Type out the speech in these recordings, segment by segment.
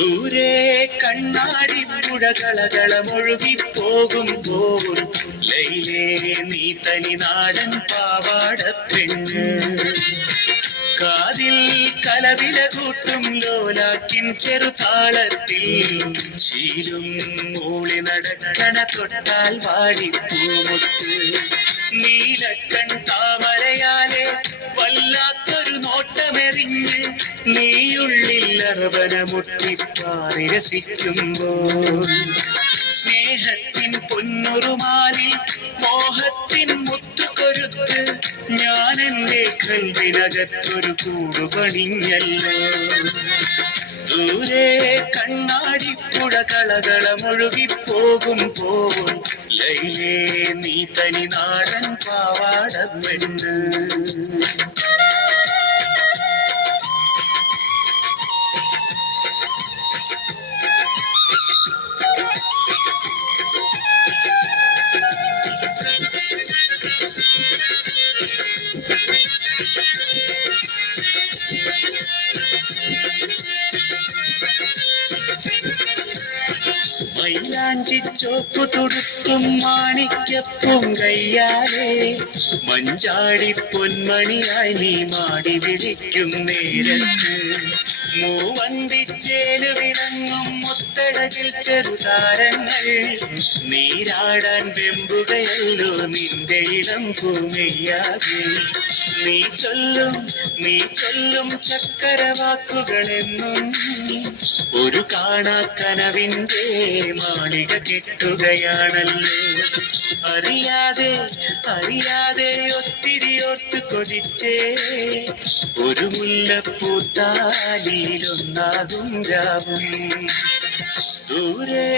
ദൂരെ കണ്ണാടിപ്പുഴ കളകളമൊഴുകിപ്പോകും പോകും ലൈലേ നീ തനി നാടൻ പാവാടപ്പെണ്ണ്. കാതിൽ കലവില കൂട്ടും ലോലാക്കിൻ ചെറുതാളത്തിൽ ശീലും മൂളി നടക്കണ തൊട്ടാൽ വാടിപ്പൂമുത്ത്. നീലക്കൺ താമരയാലെ വല്ലാത്തൊരു നോട്ടമെറിഞ്ഞ് നീയുള്ളിൽ അർവന മുട്ടിപ്പാറി രസിക്കുമ്പോൾ സ്നേഹത്തിൻ പൊന്നുറുമാലിൽ മോഹത്തിൻ മുത്തുകൊരുത്ത് ഞാൻ എൻ്റെ കൽവിനകത്തൊരു കൂടുപണിഞ്ഞല്ലോ. ദൂരെ കണ്ണാടിപ്പുഴ കളകളമൊഴുകിപ്പോകും പോകും ലൈലേ നീ തനി നാടൻ പാവാടപ്പെണ്ണ്. മൈലാഞ്ചിച്ചോപ്പു തുടുക്കും മാണിക്യപ്പൂങ്കയ്യാലേ മഞ്ചാടി പൊന്മണിയായി നീ മാടി വിളിക്കും നേരത്ത് മൂവന്തിച്ചേലു വിളങ്ങും മുത്തഴകിൽ ചെറുതാരങ്ങൾ നീരാടാൻ വെമ്പുകയല്ലോ നിന്റെ ഇളം പൂമെയ്യാകെ. നീ ചൊല്ലും ചക്കരവാക്കുകളെന്നും ഒരു കാണാക്കനവിന്റെ മാളിക കെട്ടുകയാണല്ലോ. അറിയാതെ ഒത്തിരി ഓർത്തു കൊതിച്ചേ ഒരു മുല്ലപ്പൂത്താലിയിലൊന്നാകും രാവും. ദൂരെ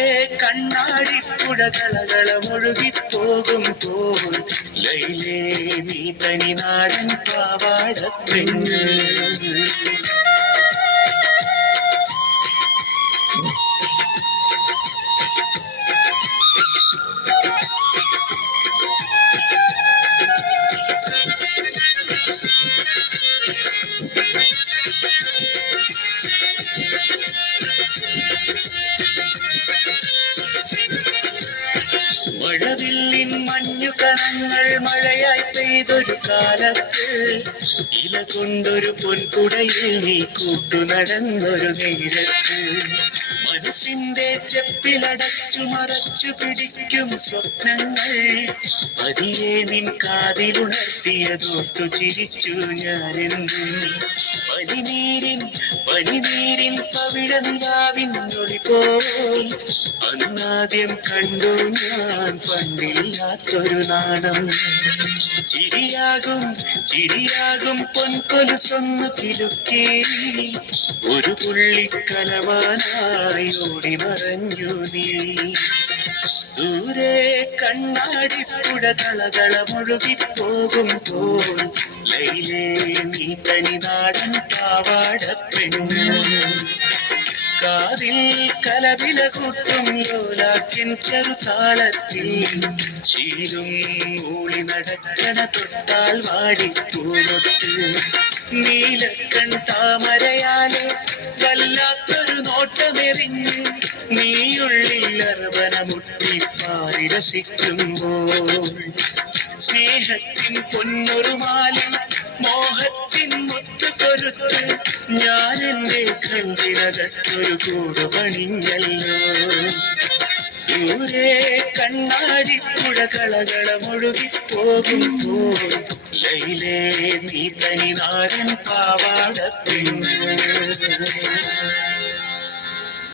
കണ്ണാടിപ്പുഴ കളകളമൊഴുകിപ്പോകും പോകും ലൈലേ നീ തനി നാടൻ പാവാടപ്പെണ്ണ്. മഴവില്ലിൻ മഞ്ഞു കണങ്ങൾ മഴയായി പെയ്തൊരു കാലത്ത് ഇല കൊണ്ടൊരു പൊൻകുടയിൽ നീ കൂട്ടു നടന്നൊരു നേരത്ത് മനസ്സിന്റെ ചെപ്പിലടച്ചു മറച്ചു പിടിക്കും സ്വപ്നങ്ങൾ പതിയെ നിൻ കാതിലുണർത്തിയതോർത്തു ചിരിച്ചു ഞാനെന്നും. പനിനീരിൻ പവിഴ നിലാവിൻ ഒളി പോൽ അന്നാദ്യം കണ്ടു ഞാൻ പണ്ടില്ലാത്തൊരു നാണം. ചിരിയാകും പൊൻകൊലുസൊന്നു കിലുക്കി ഒരു പുള്ളിക്കലവാനായി ഓടി മറഞ്ഞു നീ. ദൂരെ കണ്ണാടിപ്പുഴ കളകളമൊഴുകിപ്പോകും പോൽ ലൈലേ നീ തനി നാടൻ പാവാടപ്പെണ്ണ്. കാതിൽ കലവില കൂട്ടും ലോലാക്കിൻ ചെറുതാളത്തിൽ ശീലും മൂളി നടക്കണ തൊട്ടാൽ വാടിപ്പൂമൊത്ത്. നീലക്കൺ താമരയാലെ വല്ലാത്തൊരു നോട്ടമെറിഞ്ഞ് നീയുള്ളിൽ അർവന മുട്ടിപ്പാറി രസിക്കുമ്പോൾ സ്നേഹത്തിൻ പൊന്നുറുമാലിൽ മോഹത്തിൻ മുത്തുകൊരുത്ത് ഞാൻ എൻ്റെ കൽവിനകത്തൊരു കൂടുപണിഞ്ഞല്ലോ. ദൂരെ കണ്ണാടിപ്പുഴ കളകളമൊഴുകിപ്പോകും പോൽ ലൈലേ നീ തനി നാടൻ പാവാടപ്പെണ്ണ്.